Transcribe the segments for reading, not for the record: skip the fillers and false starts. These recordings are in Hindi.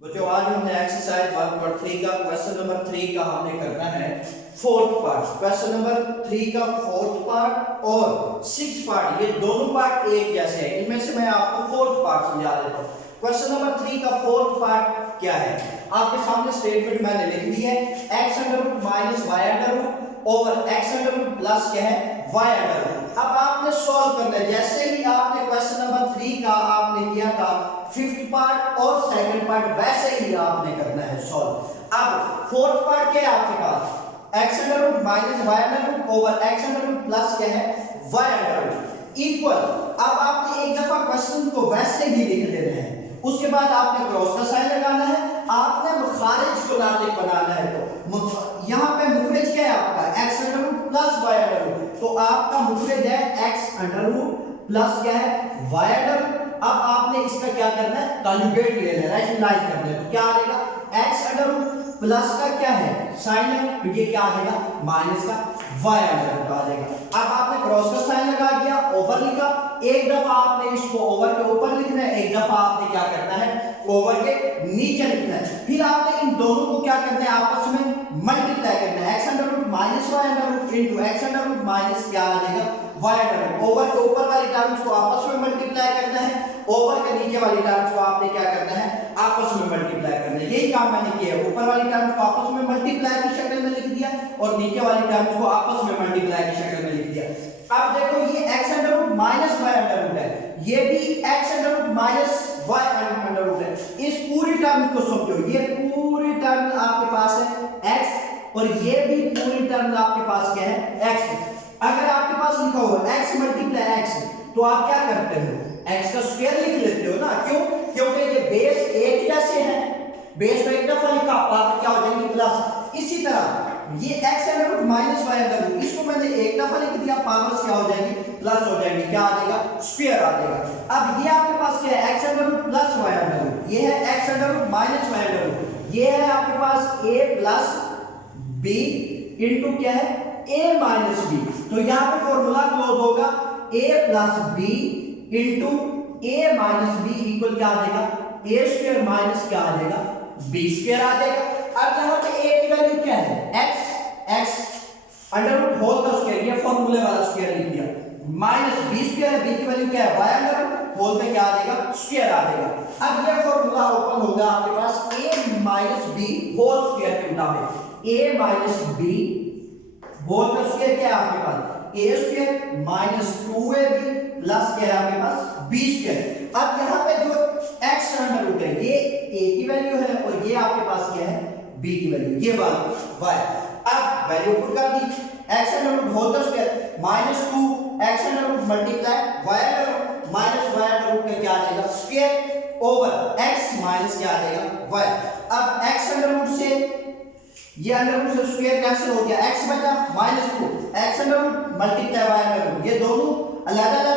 बच्चों आज हमने एक्सरसाइज 1.3 का क्वेश्चन नंबर 3 का हमने करना है फोर्थ पार्ट। क्वेश्चन नंबर 3 का फोर्थ पार्ट और सिक्स पार्ट, ये दोनों पार्ट एक जैसे हैं। इनमें से मैं आपको फोर्थ पार्ट समझा देता हूँ। क्वेश्चन नंबर 3 का फोर्थ पार्ट क्या है, आपके सामने स्टेटमेंट मैंने लिख दी है। x under root minus y under root over x under root plus क्या है y अंडर रूट। अब आपने सॉल्व करना है, जैसे ही आपने क्वेश्चन नंबर 3 का आपने किया था फिफ्थ पार्ट और सेकंड पार्ट, वैसे ही आपने करना है सॉल्व। अब फोर्थ पार्ट क्या है आपके पास, x under root minus y under root over x under root plus क्या है y अंडर रूट इक्वल। अब आपने एक दफा क्वेश्चन को वैसे ही लिख देना है, उसके बाद आपने क्रॉस का साइन लगाना है, आपने मुखारिज को नातिक बनाना है। तो यहां पे मुखरिज क्या है आपका x under root plus y under root, तो आपका मुखरिज है x अंडर रूट प्लस क्या है y अंडर रूट। अब आपने इसका क्या करना है, कॉन्जुगेट लेना है, रैशनलाइज करना है। तो क्या आ जाएगा x अंडर रूट प्लस का क्या है साइन है, तो ये क्या आ जाएगा माइनस का y अंडर रूट आ जाएगा। अब आपने क्रॉस का साइन लगा दिया, ओवर लिखा, एक दफा आपने इसको ओवर के ऊपर लिखना है, एक दफा आपने क्या करना है ओवर के नीचे लिखना है। फिर आपने इन दोनों को क्या करना है आपस में मल्टीप्लाई करना है। x under root minus y under root into x under root minus क्या आ जाएगा y अंडर रूट। ओवर के ऊपर वाली टर्म्स को आपस में मल्टीप्लाई करना है, ओवर के नीचे वाली टर्म्स को आपने क्या करना है आपस में मल्टीप्लाई करना है। यही काम मैंने किया है, ऊपर वाली टर्म्स को आपस में मल्टीप्लाई की शक्ल में लिख दिया और नीचे वाली टर्म्स को आपस में मल्टीप्लाई की शक्ल में लिख दिया। अब देखो ये x under root minus y under root है, ये भी x under root minus y under root है। इस पूरी टर्म को समझो, ये पूरी टर्म आपके पास है x और ये भी पूरी टर्म आपके पास क्या है x। अगर आपके पास लिखा हुआ x मल्टीप्लाई x, तो आप क्या करते हो x का स्क्वायर लिख लेते हो ना, क्यों? क्योंकि ये बेस एक जैसे है, बेस को एक दफा लिखा पावर क्या हो जाएगी प्लस। इसी तरह ये x under root minus y under root, इसको मैंने एक दफा लिख दिया, पावर्स क्या हो जाएगी प्लस हो जाएंगी, क्या आ जाएगा स्क्वायर आ जाएगा। अब ये आपके पास क्या है x under root plus y under root, ये है x under root minus y under root, ये है आपके पास a प्लस b इनटू क्या है a माइनस b। तो यहां पे फॉर्मूला क्लोज होगा a plus b into a minus b equal क्या आ जाएगा a स्क्वायर माइनस क्या आ जाएगा b स्क्वायर आ जाएगा। अब यहां पे a की वैल्यू क्या है x अंडर रूट होल का स्क्वायर, ये फार्मूले वाला स्क्वायर लिख दिया, माइनस b स्क्वायर, b की वैल्यू क्या है y अंडर रूट होल में क्या आ जाएगा स्क्वायर आ जाएगा। अब ये फार्मूला ओपन होगा आपके पास a minus b whole square के मुताबिक, a माइनस b होल का स्क्वायर क्या है आपके पास a square minus 2ab plus क्या है आपके पास b स्क्वायर। अब यहां पे जो x अंडर रूट है ये a की वैल्यू है और ये आपके पास क्या है b की वैल्यू, ये वाला y। अब वैल्यू पुट कर दी, x अंडर रूट होल का square minus 2 x under root multiply y under root minus y under root का क्या आ जाएगा स्क्वायर ओवर x माइनस क्या आ जाएगा y। अब x अंडर रूट से ये अंडर रूट से स्क्वायर कैंसिल हो गया, x बचा minus 2 x under root multiply y under root, ये दोनों अलग-अलग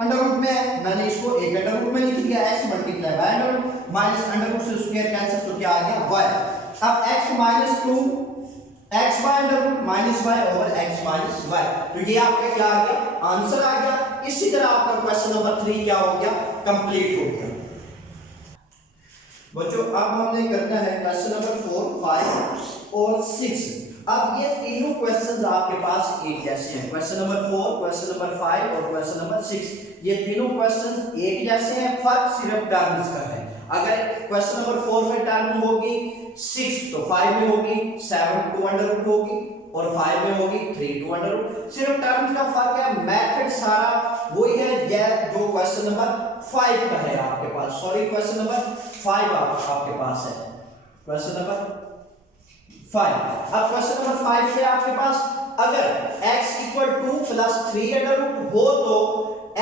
अंडर रूट में है, मैंने इसको एक अंडर रूट में लिख दिया x multiply y under root minus under root से स्क्वायर कैंसिल तो क्या आ गया y। अब x minus 2 x y under root minus y over x minus y, तो ये आपका क्या आ गया आंसर आ गया। इसी तरह आपका क्वेश्चन नंबर 3 क्या हो गया कंप्लीट हो गया। बच्चों अब हमने करना है क्वेश्चन नंबर 4, 5 और 6। अब ये तीनों क्वेश्चंस आपके पास एक जैसे हैं, क्वेश्चन नंबर 4, क्वेश्चन नंबर 5 और क्वेश्चन नंबर 6, ये तीनों क्वेश्चंस एक जैसे हैं, फर्क सिर्फ टर्म्स का है। अगर क्वेश्चन नंबर 4 में टर्म होगी 6 तो 5 में होगी 7 2 अंडर रूट होगी और 5 में होगी 3 2 अंडर रूट, सिर्फ टर्म्स का फर्क है, मेथड सारा वही है जो क्वेश्चन नंबर 5 का है आपके पास, सॉरी क्वेश्चन नंबर 5 आपके पास है, क्वेश्चन नंबर 5। अब क्वेश्चन नंबर 5 से आपके पास अगर x equal to plus 3 under root हो तो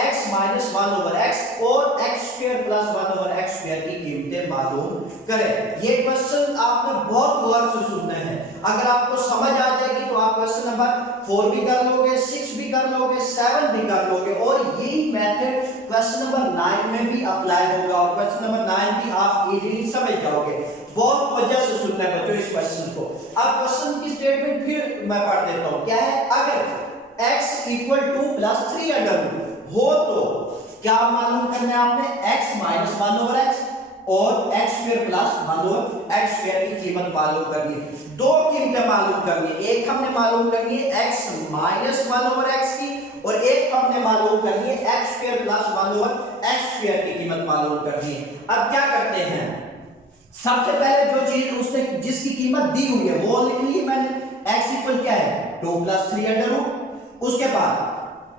x माइनस 1 ओवर x और x square plus 1 over x square की कीमतें मालूम करें। ये क्वेश्चन आपने बहुत गौर से सुनना है, अगर आपको समझ आ जाएगी तो आप क्वेश्चन नंबर 4 भी कर लोगे, 6 भी कर लोगे, 7 भी कर लोगे और यही मेथड क्वेश्चन नंबर 9 में भी अप्लाई होगा और क्वेश्चन नंबर 9 भी आप इजीली समझ जाओगे। बहुत वजह से सुनना है बच्चों इस क्वेश्चन को। अब क्वेश्चन की स्टेटमेंट फिर मैं पढ़ देता हूं, क्या है अगर x equal to plus 3 under root हो तो क्या मालूम करना है आपने x माइनस 1 ओवर x और x square plus 1 over x square की कीमत मालूम करनी है। दो कीमतें मालूम करनी है, एक हमने मालूम करनी है x माइनस 1 ओवर x की, और एक हमने मालूम करनी है x square plus 1 over x square की कीमत मालूम करनी है। अब क्या करते हैं, सबसे पहले जो चीज उसने जिसकी कीमत दी हुई है वो लिख ली है मैंने, x इक्वल क्या है 2 प्लस 3 अंडर रूट। उसके बाद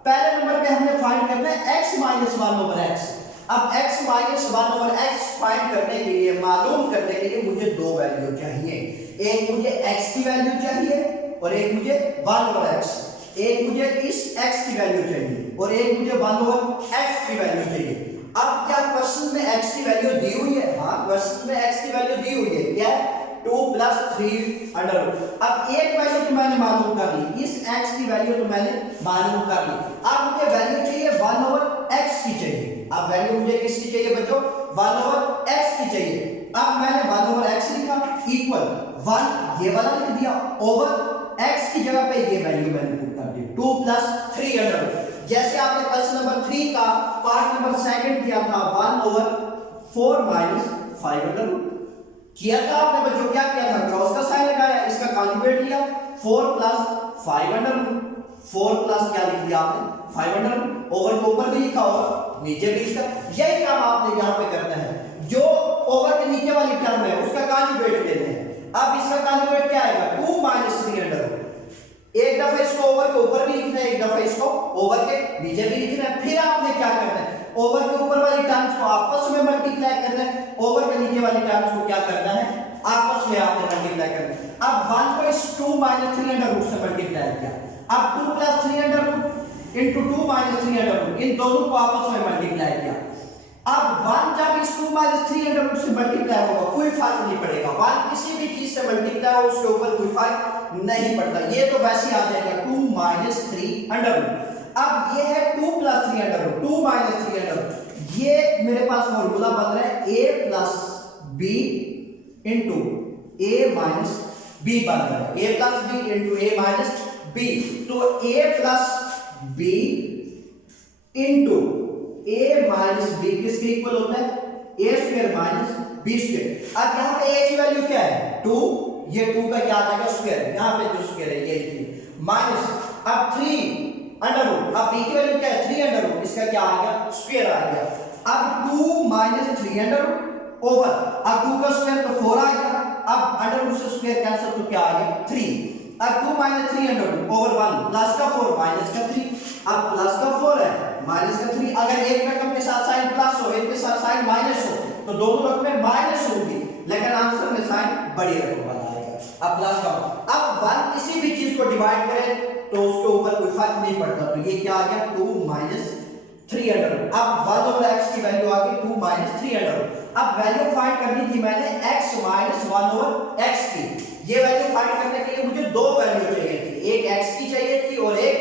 पहले नंबर पे हमने फाइंड करना है x माइनस 1 ओवर x। अब x minus 1 over x find करने के लिए, मालूम करने के लिए मुझे दो वैल्यू चाहिए, एक मुझे x की वैल्यू चाहिए और एक मुझे 1 ओवर x। एक मुझे इस x की वैल्यू चाहिए और एक मुझे 1 ओवर x की वैल्यू चाहिए। अब क्या क्वेश्चन में x की वैल्यू दी हुई है? हाँ, क्वेश्चन में x की वैल्यू दी हुई है, क्या है 2 प्लस 3 अंडर रूट। अब एक वैल्यू तो मैंने मालूम कर ली, इस x की वैल्यू तो मैंने मालूम कर ली। अब मुझे वैल्यू चाहिए 1 ओवर x की चाहिए। अब वैल्यू मुझे किसकी चाहिए बच्चों? 1 ओवर x की चाहिए। अब मैंने 1 ओवर x लिखा इक्वल 1 ये वाला लिख दिया ओवर x की जगह पे ये वैल्यू मैंने पुट कर दी 2 प्लस 3 अंडर रूट। जैसे आपने क्वेश्चन नंबर 3 का पार्ट नंबर 2 किया था 1 ओवर 4 माइनस 5 अंडर रूट किया था आपने बच्चों। क्या किया था? क्रॉस का साइन लगाया, इसका कॉन्जुगेट लिया 4 प्लस 5 अंडर रूट। 4 प्लस क्या लिख दिया आपने 5 अंडर रूट, ओवर के ऊपर भी लिखा होगा नीचे भी लिखा। यही काम आपने यहां पे करना है, जो ओवर के नीचे वाली टर्म है उसका कॉन्जुगेट लेते हैं। अब इसका कॉन्जुगेट क्या आएगा 2 माइनस 3 अंडर रूट। एक दफा इसको ओवर के ऊपर भी लिखना है, एक दफा इसको ओवर के नीचे भी लिखना है। फिर आपने क्या करना है, ओवर के ऊपर वाली टर्म्स को आपस में मल्टीप्लाई करना है, ओवर के नीचे वाली टर्म्स को क्या करना है आपस में आपने मल्टीप्लाई करना है। अब 1 को इस 2 माइनस 3 अंडर रूट से मल्टीप्लाई किया। अब 2 plus 3 under root into 2 minus 3 under root, इन दोनों को आपस में मल्टीप्लाई किया। अब 1 जब इस 2 माइनस 3 अंडर रूट से मल्टीप्लाई होगा कोई फर्क नहीं पड़ेगा। 1 किसी भी चीज से मल्टीप्लाई हो उसके ऊपर कोई फर्क नहीं पड़ता, ये तो वैसे ही आ जाएगा 2 माइनस 3 अंडर रूट। अब ये है 2 plus 3 under root, 2 minus 3 under root. ये मेरे पास फॉर्मूला बन रहा है a plus b into a minus b बन रहा है, a plus b into a minus b। तो a plus b into a minus b किसके इक्वल होता है a square minus b square. अब यहाँ पे a की वैल्यू क्या है 2, ये 2 का क्या आ जाएगा स्क्वायर, यहाँ पे जो स्क्वायर है ये लिखिए माइनस। अब 3 अंडर रूट, अब b की वैल्यू क्या है 3 अंडर रूट, इसका क्या आ गया स्क्वायर आ गया। अब 2 माइनस 3 अंडर रूट ओवर, अब 2 का स्क्वायर तो 4 आ गया। अब अंडर रूट से स्क्वायर कैंसिल तो क्या आ गया 3। अब 2 minus 3 under root over 1 plus का 4 माइनस का 3। अब प्लस का 4 है माइनस का 3। अगर एक रकम के साथ साइन प्लस हो, एक के साथ साइन माइनस हो तो दोनों रकमें माइनस होंगी, लेकिन आंसर में साइन बड़ी रकम वाला आएगा। अब प्लस का, अब 1 किसी भी चीज को डिवाइड करें तो उसके ऊपर कोई फर्क नहीं पड़ता, तो ये क्या आ गया 2 माइनस 3 अंडर रूट। अब 1 ओवर x की वैल्यू आ गई 2 माइनस 3 अंडर रूट। अब वैल्यू फाइंड करनी थी मैंने x माइनस 1 ओवर x की। ये वैल्यू फाइंड करने के लिए मुझे दो वैल्यू चाहिए थी, एक x की चाहिए थी और एक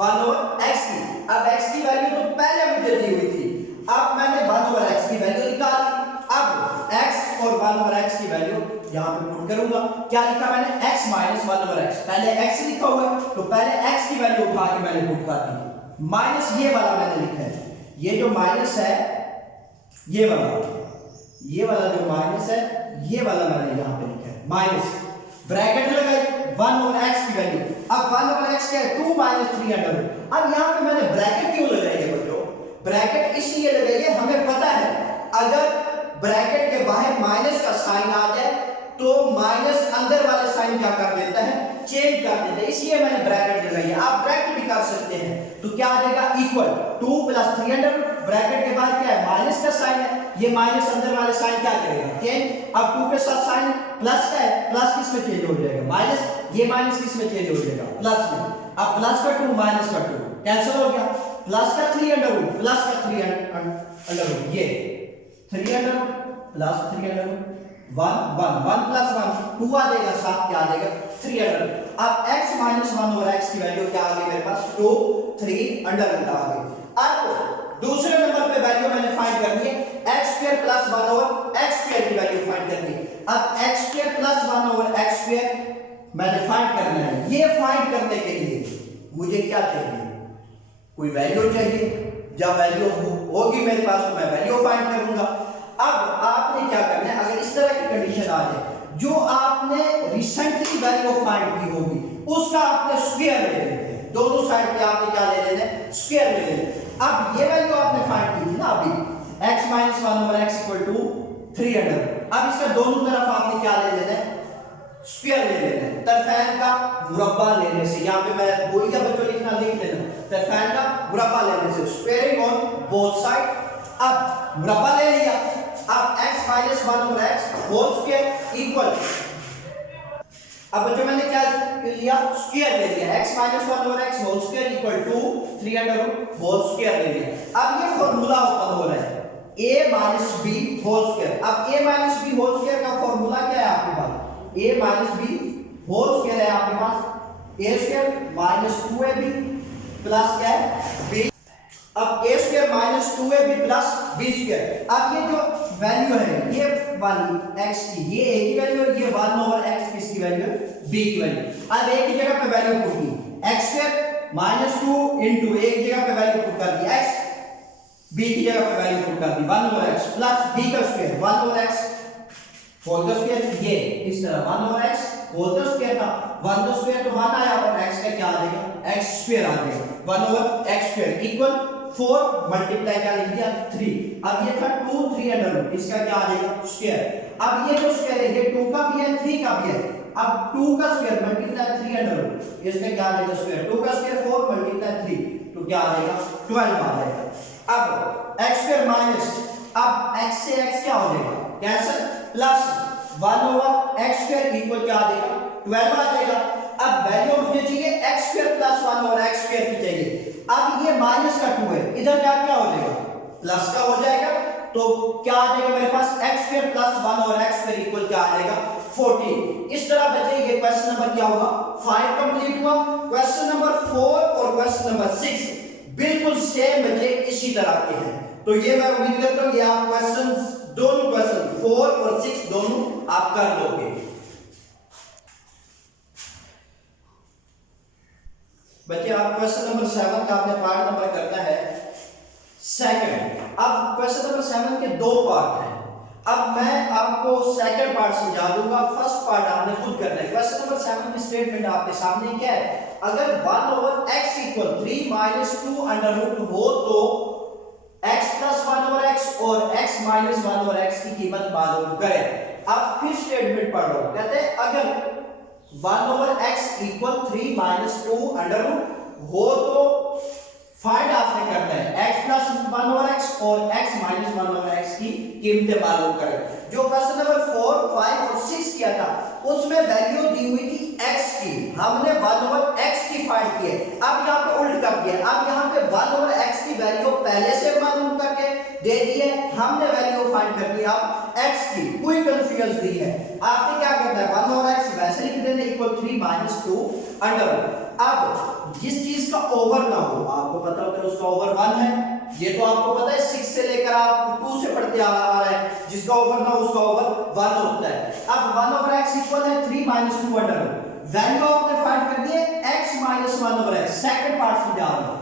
1 ओवर x की। अब x की वैल्यू तो पहले मुझे दी हुई थी, अब मैंने 1 ओवर x की वैल्यू निकाली। अब x और 1 ओवर x की वैल्यू यहां पे पुट करूंगा। क्या लिखा मैंने x माइनस 1 ओवर x, पहले x लिखा हुआ है तो पहले x की वैल्यू उठा के मैंने पुट कर दी। माइनस ये वाला मैंने लिखा है, ये जो माइनस है ये वाला जो माइनस है ये वाला मैंने यहां पे लिखा है माइनस, ब्रैकेट लगाई 1 ओवर x की वैल्यू। अब 1 ओवर x क्या है 2 माइनस 3 अंडर रूट। अब यहां पे मैंने ब्रैकेट क्यों लगाई है बच्चों? ब्रैकेट इसलिए लगाई है, हमें पता है अगर ब्रैकेट के बाहर माइनस का साइन आ जाए तो माइनस अंदर वाले साइन क्या कर देता है चेंज कर देता है, इसलिए मैंने ब्रैकेट लगाई है। आप ब्रैकेट भी कर सकते हैं तो क्या आ जाएगा equal 2 plus 3 under root, bracket के बाद क्या है माइनस का साइन है, ये माइनस अंदर वाले साइन क्या करेगा चेंज। अब 2 के साथ साइन प्लस का है, प्लस किस में चेंज हो जाएगा माइनस, ये माइनस किस में चेंज हो जाएगा प्लस में। अब प्लस का 2 माइनस का 2 कैंसिल हो गया, प्लस का 3 अंडर रूट प्लस का 3 अंडर रूट, ये 3 under root plus 3 under root 1 plus 1 2 आ जाएगा, साथ क्या आ जाएगा 3 अंडर रूट। अब x माइनस 1 ओवर x की वैल्यू क्या आ गई मेरे पास 2 3 अंडर रूट आ गई। अब दूसरे नंबर पे वैल्यू मैंने फाइंड करनी है x square plus 1 over x square की वैल्यू फाइंड करनी है। अब x square plus 1 over x square मैंने फाइंड करना है। ये फाइंड करने के लिए मुझे क्या चाहिए, कोई वैल्यू चाहिए। जब वैल्यू होगी मेरे पास तो मैं वैल्यू फाइंड करूंगा। अब आपने क्या करना है, अगर इस तरह की कंडीशन आ जाए, जो आपने रिसेंटली वैल्यू फाइंड की होगी उसका आपने स्क्वायर ले लेते हैं, दोनों साइड पे आपने क्या ले लेना है, स्क्वायर ले लेना है। अब ये वैल्यू आपने फाइंड की थी ना अभी, x minus 1 over x equal to 300, अब इसका दोनों तरफ आपने क्या ले लेना है, स्क्वायर ले लेना है। तरफैन का मुरब्बा लेने से, यहाँ पे मैं बोल दिया बच्चों लिखना लिख लेना, तरफैन का मुरब्बा लेने से, स्क्वायरिंग ऑन बोथ साइड। अब मुरब्बा ले लिया, अब x minus 1 over x whole square equal, अब बच्चों मैंने क्या लिया, स्क्वायर ले लिया, x minus 1 over x whole square equal to 300 whole square ले लिया। अब ये फॉर्मूला ओपन हो रहा है a minus b whole square. अब a minus b whole square का फॉर्मूला क्या है आपके पास, a minus b whole square है आपके पास a square minus 2ab plus क्या है b। अब a square minus 2ab plus b square. अब ये जो वैल्यू है ये वाली x की, ये a की वैल्यू है, ये 1 ओवर x किसकी वैल्यू है, b की वैल्यू। अब एक ही जगह पे वैल्यू पुट की, x स्क्वायर माइनस 2 इनटू एक जगह पे वैल्यू पुट कर दी x, b की जगह पे वैल्यू पुट कर दी 1 ओवर x प्लस b का स्क्वायर 1 ओवर x होल का स्क्वायर, ये इस तरह 1 ओवर x होल का स्क्वायर था, 1 का स्क्वायर तो 1 आया और x का क्या आ जाएगा, x स्क्वायर आ जाएगा 1 over x square equal 4 multiply क्या लिख दिया 3। अब ये था 2 300, इसका क्या आ जाएगा स्क्वायर। अब ये जो स्क्वायर है ये 2 का भी है 3 का भी है, अब 2 का स्क्वायर मल्टीप्लाई 300, इसका क्या आ जाएगा स्क्वायर, 2 का स्क्वायर 4 मल्टीप्लाई 3 तो क्या आ जाएगा 12 आ जाएगा। अब x स्क्वायर माइनस, अब x से x क्या हो जाएगा cancel, plus 1 over x square equal क्या आ जाएगा 12 आ जाएगा। अब वैल्यू मुझे चाहिए x square plus 1 over x square की चाहिए। अब ये माइनस का 2 है, इधर जा क्या हो जाएगा प्लस का हो जाएगा, तो क्या आ जाएगा मेरे पास x square plus 1 over x square equal क्या आ जाएगा 14। इस तरह बच्चे ये क्वेश्चन नंबर क्या होगा 5 कंप्लीट हुआ। क्वेश्चन नंबर 4 और क्वेश्चन नंबर 6 बिल्कुल सेम बच्चे इसी तरह के हैं, तो ये मैं उम्मीद करता हूं ये आप क्वेश्चंस दोनों क्वेश्चन 4 और 6 दोनों आप कर लोगे। बच्चे आप क्वेश्चन नंबर 7 का आपने पार्ट नंबर करना है सेकंड। अब क्वेश्चन नंबर 7 के दो पार्ट हैं, अब मैं आपको सेकंड पार्ट समझा दूंगा, फर्स्ट पार्ट आपने खुद करना है। क्वेश्चन नंबर 7 की स्टेटमेंट आपके सामने क्या है, अगर 1 over x equal 3 minus 2 under root हो तो x प्लस 1 ओवर x और x माइनस 1 ओवर x की कीमत मालूम करें। अब फिर स्टेटमेंट पढ़ो, कहते हैं अगर 1 over x equal 3 minus 2 under root हो तो फाइंड आपने करना है x प्लस 1 ओवर x और x माइनस 1 ओवर x की कीमतें मालूम करें। जो क्वेश्चन नंबर 4, 5 और 6 किया था उसमें वैल्यू दी हुई थी x की, हमने 1 ओवर x की फाइंड की है। अब यहाँ पे उल्ट कर दिया, अब यहाँ पे 1 ओवर x की वैल्यू पहले से मालूम करके दे दी है, हमने वैल्यू फाइंड कर दी अब x की, कोई कंफ्यूजन नहीं है। आपने क्या करना है 1 ओवर x वैसे लिख देना इक्वल 3 माइनस 2 अंडर रूट। अब जिस चीज का ओवर ना हो, आपको पता होता है उसका ओवर 1 है, ये तो आपको पता है 6 से लेकर आप 2 से पढ़ते आ रहा है, जिसका ओवर ना हो उसका ओवर 1 होता है। अब 1 ओवर x इक्वल है 3 माइनस 2 अंडर रूट, वैल्यू आपने फाइंड कर दी है x minus 1 over x, second part से जा रहा हूं,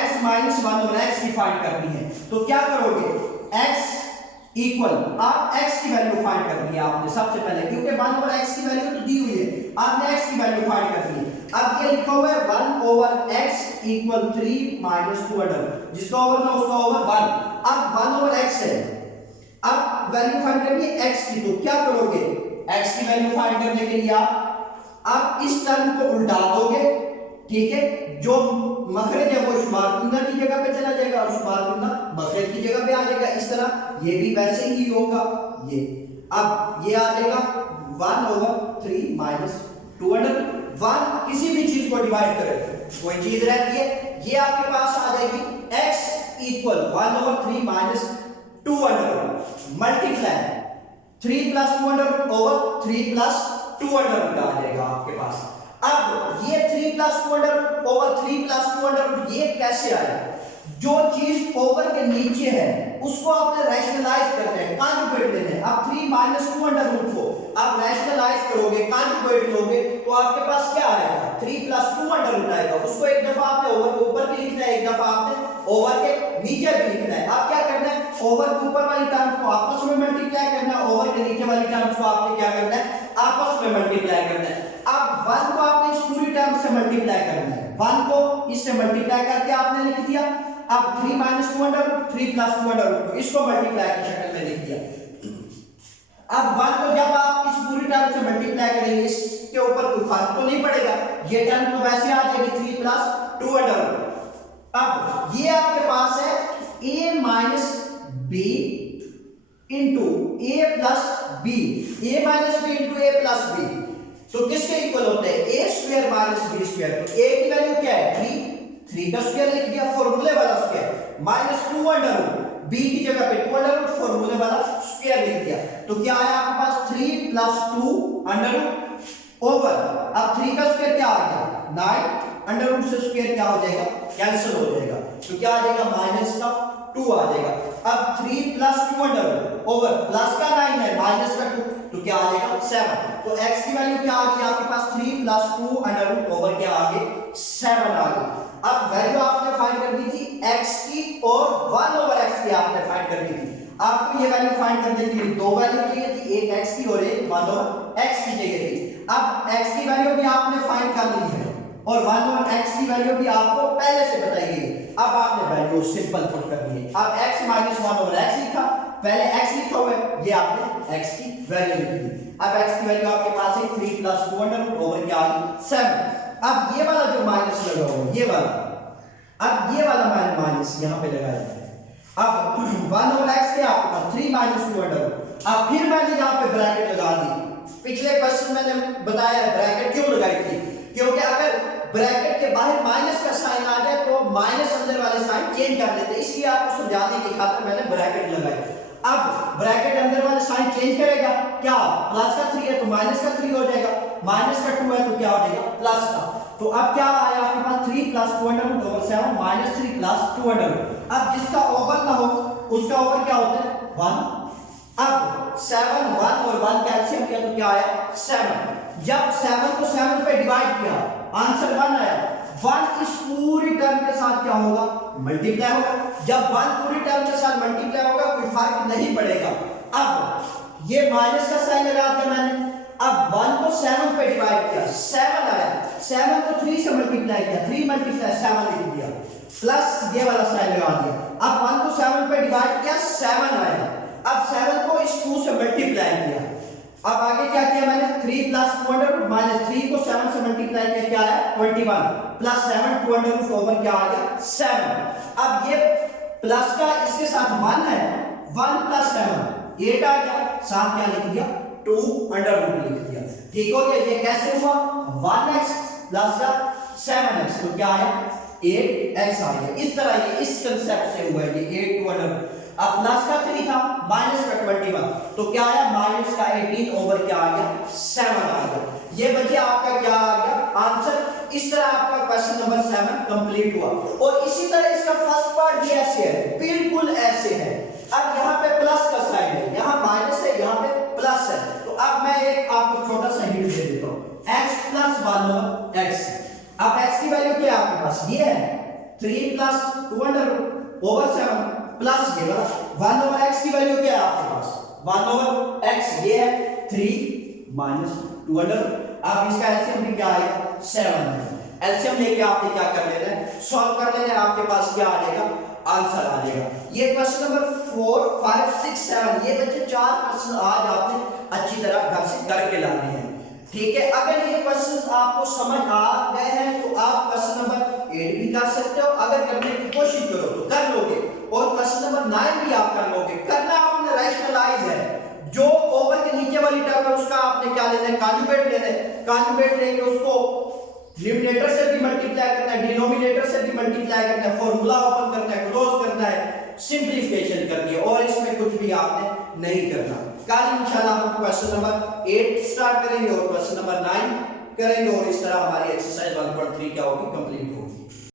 x माइनस 1 ओवर x की फाइंड करनी है, तो क्या करोगे x इक्वल, आप x की वैल्यू फाइंड कर दी है आपने सबसे पहले, क्योंकि 1 ओवर x की वैल्यू तो दी हुई है, आपने x की वैल्यू फाइंड कर दी है। अब ये लिखा हुआ है 1 over x equal 3 minus 2 under, जिसका ओवर ना उसका ओवर 1। अब 1 ओवर x है, अब वैल्यू फाइंड करनी है x की, तो क्या करोगे x की वैल्यू फाइंड करने के लिए आप इस टर्म को उल्टा दोगे, ठीक है, जो मखरज है वो शुमार कुंदा की जगह पे चला जाएगा और शुमार कुंदा मखरज की जगह पे आ जाएगा, इस तरह ये भी वैसे ही होगा। ये अब ये आ जाएगा 1 ओवर 3 माइनस 2 अंडर 1, किसी भी चीज को डिवाइड करें कोई चीज रहती है, ये आपके पास आ जाएगी x equal 1 over 3 minus 2 under multiply 3 plus 2 under over 3 plus 2 under आ जाएगा आपके पास। अब ये 3 plus 2 under over 3 plus 2 under ये कैसे आया, जो चीज ओवर के नीचे है उसको आपने रैशनलाइज करना है, कॉन्जुगेट लेना है। अब 3 माइनस 2 अंडर रूट को आप रैशनलाइज करोगे, कॉन्जुगेट लोगे तो आपके पास क्या आएगा 3 प्लस 2 अंडर रूट आएगा, उसको एक दफा आपने ओवर को ऊपर भी लिखना है, एक दफा आपने ओवर के नीचे भी लिखना है। अब क्या करना है, ओवर के ऊपर वाली टर्म्स को आपस में मल्टीप्लाई करना है, ओवर के नीचे वाली टर्म्स को आपने क्या करना है, आपस में मल्टीप्लाई करना है। अब 1 को आपने इस पूरी टर्म से मल्टीप्लाई करना है, 1 को इससे मल्टीप्लाई करके आपने लिख दिया। अब 3 - 2 अंडर रूट 3 + 2 अंडर रूट इसको मल्टीप्लाई की शक्ल में लिख दिया। अब 1 को जब आप इस पूरी टर्म से मल्टीप्लाई करेंगे, इसके ऊपर कोई फर्क तो नहीं पड़ेगा, ये टर्म तो वैसे आ जाएगी 3 + 2 अंडर रूट। अब ये आपके पास है a - b into a plus b, a minus b into a plus b, तो किसके इक्वल होते हैं, a square minus b square. तो a की वैल्यू क्या है 3 का स्क्वायर लिख दिया, फॉर्मूले वाला square, minus 2 under root, b की जगह पे 2 अंडर रूट, फॉर्मूले वाला स्क्वायर लिख दिया। तो क्या आया आपके पास 3 + 2 अंडर रूट ओवर, अब 3 का स्क्वायर क्या आ गया 9, अंडर रूट से स्क्वायर क्या हो जाएगा, कैंसिल हो जाएगा, तो क्या आ जाएगा माइनस का 2 आ जाएगा। अब 3 + 2 अंडर रूट ओवर प्लस का 9 है माइनस का 2, तो क्या आ जाएगा 7। तो x की वैल्यू क्या आ गई आपके पास 3 + 2 अंडर रूट ओवर क्या आ गई 7 आ गई। अब वैल्यू आपने फाइंड करनी थी x की और 1/x की आपने फाइंड करनी थी। आपको ये वैल्यू फाइंड करने के लिए दो वैल्यू चाहिए थी, एक x की और एक 1/x की चाहिए थी। अब x की वैल्यू भी आपने फाइंड कर ली है और 1/x की वैल्यू भी आपको पहले से बताई गई। अब आपने वैल्यू सिंपल पुट कर दी है। अब x - 1/x लिखा, पहले x लिखा हुआ है, ये आपने x की वैल्यू लिख दी। अब x की वैल्यू आपके पास है 3 + 2 अंडर रूट ओवर क्या आ गई 7। अब ये वाला जो माइनस लगा हुआ है, ये वाला, अब ये वाला माइनस यहां पे लगाया है। अब 1/x के आपके पास 3 - 2 अंडर रूट। अब फिर मैंने यहां पे ब्रैकेट लगा दी। पिछले क्वेश्चन मैंने बताया ब्रैकेट क्यों लगाई थी, क्योंकि अगर ब्रैकेट के बाहर माइनस का साइन आ जाए तो माइनस अंदर वाले साइन चेंज कर देते, इसलिए आपको समझाने की खातिर मैंने ब्रैकेट लगाई। अब ब्रैकेट अंदर वाले साइन चेंज करेगा, क्या प्लस का 3 है तो माइनस का 3 हो जाएगा, माइनस का 2 है तो क्या हो जाएगा प्लस का। तो अब क्या आया आपके पास 3 + 2 under root over 7 -3 + 2 under root. अब जिसका ओवर ना हो उसका ओवर क्या होता है 1। अब 7 1 और 1 कैंसिल किया तो क्या आया 7। जब 7 को 7 पे डिवाइड किया आंसर 1 आया। 1 इस पूरी टर्म के साथ क्या होगा मल्टीप्लाई होगा। जब 1 पूरी टर्म के साथ मल्टीप्लाई होगा कोई फर्क नहीं पड़ेगा। अब ये माइनस का साइन लगा दिया मैंने। अब 1 को 7 पे डिवाइड किया 7 आया, 7 को 3 से मल्टीप्लाई किया 3 × 7 लिख दिया, प्लस ये वाला साइन लगा दिया। अब 1 को 7 पे डिवाइड किया 7 आया। अब 7 को इस 2 से मल्टीप्लाई किया। अब आगे क्या किया मैंने 3 + 2 अंडर रूट -3 को 7 से मल्टीप्लाई किया क्या आया 21 प्लस 7 2 अंडर रूट ओवर क्या आ गया 7। अब ये प्लस का इसके साथ 1 है, 1 + 7 8 आ गया, साथ क्या लिख दिया 2 अंडर रूट लिख दिया। ठीक हो गया। ये कैसे हुआ 1x प्लस का 7x तो क्या आया 8x आ गया। इस तरह ये इस कांसेप्ट से हुआ है ये 8 2 अंडर रूट। अब प्लस का 3 था माइनस का 21 तो क्या आया माइनस का 18 ओवर क्या आ गया 7 आ गया। ये बच्चे आपका क्या आ गया आंसर। इस तरह आपका क्वेश्चन नंबर 7 कंप्लीट हुआ। और इसी तरह इसका फर्स्ट पार्ट भी ऐसे है, बिल्कुल ऐसे है। अब यहाँ पे प्लस का साइन है, यहाँ माइनस है, यहाँ पे प्लस है। तो अब मैं एक आपको छोटा सा हिंट दे देता हूँ x + 1/x। अब x की वैल्यू क्या है आपके पास ये है 3 + 2 अंडर रूट ओवर 7 प्लस ये वाला 1/x की वैल्यू क्या है आपके पास 1/x ये है 3 - 2 अंडर। अब इसका एलसीएम भी क्या आएगा 7 है। एलसीएम लेके आपने क्या कर लेना है सॉल्व कर लेना है, आपके पास क्या आ जाएगा आंसर आ जाएगा। ये क्वेश्चन नंबर 4 5 6 7 ये बच्चे 4 क्वेश्चन आज आपने अच्छी तरह घर से करके लाने हैं। ठीक है। अगर ये क्वेश्चंस आपको समझ आ गए हैं तो आप क्वेश्चन नंबर 8 भी कर सकते हो। अगर करने की कोशिश करो तो कर लोगे। और क्वेश्चन नंबर 9 भी आप कर लोगे। करना आपने रैशनलाइज है, जो ओवर के नीचे वाली टर्म है उसका आपने क्या लेना है कॉन्जुगेट लेना है। कॉन्जुगेट लेके उसको न्यूमरेटर से भी मल्टीप्लाई करना है, डिनोमिनेटर से भी मल्टीप्लाई करना है, फॉर्मूला ओपन करना है, क्लोज करना है, सिंपलीफिकेशन करनी है और इसमें कुछ भी आपने नहीं करना। कल इंशाल्लाह हम क्वेश्चन नंबर 8 स्टार्ट करेंगे और क्वेश्चन नंबर 9 करेंगे और इस तरह हमारी एक्सरसाइज 1.3 क्या होगी कंप्लीट होगी।